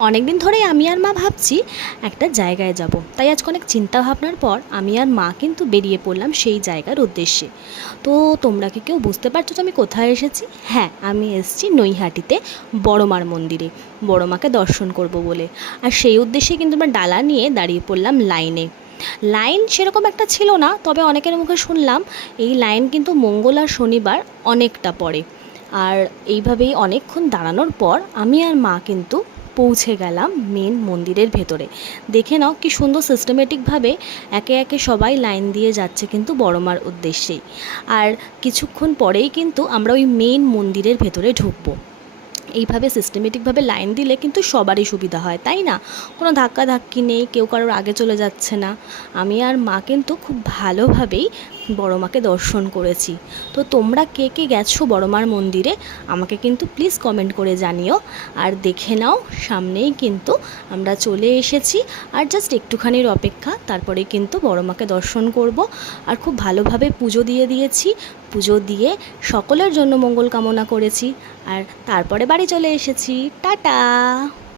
অনেক দিন ধরেই আমি আর মা ভাবছি একটা জায়গায় যাব। তাই আজকে অনেক চিন্তা ভাবনার পর আমি আর মা কিন্তু বেরিয়ে পড়লাম সেই জায়গার উদ্দেশ্যে। তো তোমরা কি কেউ বুঝতে পারছো তো আমি কোথায় এসেছি? হ্যাঁ, আমি এসেছি নৈহাটিতে বড় মার মন্দিরে, বড় মাকে দর্শন করব বলে। আর সেই উদ্দেশ্যে কিন্তু আমরা ডালা নিয়ে দাঁড়িয়ে পড়লাম লাইনে। লাইন সেরকম একটা ছিল না, তবে অনেকের মুখে শুনলাম এই লাইন কিন্তু মঙ্গল আর শনিবার অনেকটা পড়ে। আর এইভাবেই অনেকক্ষণ দাঁড়ানোর পর আমি আর মা কিন্তু পৌঁছে গেলাম মেন মন্দিরের ভেতরে। দেখে নাও কি সুন্দর সিস্টেমেটিকভাবে একে একে সবাই লাইন দিয়ে যাচ্ছে কিন্তু বড় মার উদ্দেশ্যেই। আর কিছুক্ষণ পরেই কিন্তু আমরা ওই মেন মন্দিরের ভেতরে ঢুকবো। এইভাবে সিস্টেমেটিকভাবে লাইন দিলে কিন্তু সবারই সুবিধা হয়, তাই না? কোনো ধাক্কাধাক্কি নেই, কেউ কারোর আগে চলে যাচ্ছে না। আমি আর মা কিন্তু খুব ভালোভাবেই বড় মাকে দর্শন করেছি। তো তোমরা কে কে গেছো বড় মার মন্দিরে আমাকে কিন্তু প্লিজ কমেন্ট করে জানিও। আর দেখে নাও সামনেই কিন্তু আমরা চলে এসেছি, আর জাস্ট একটুখানির অপেক্ষা, তারপরে কিন্তু বড় মাকে দর্শন করব। আর খুব ভালোভাবে পুজো দিয়ে দিয়েছি, পুজো দিয়ে সকলের জন্য মঙ্গল কামনা করেছি, আর তারপরে বাড়ি চলে এসেছি। টাটা।